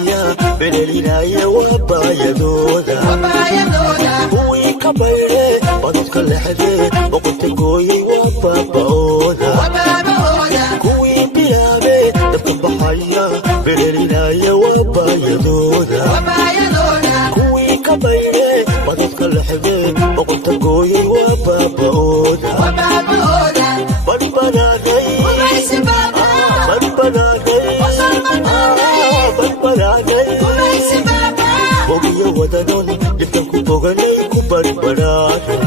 baxaya berelinaya wabaya dooda kuwii ka bayre badadka lexde boqorta gooyey wabaaba'ooda kuwii bilaabe dabka baxaya berelinaya wabaya dooda kuwii ka bayre badadka lexde boqorta gooyey wabaaba'ooda badbadaaday bogiyo wadanon dhibkan ku boganay ku badbadaaday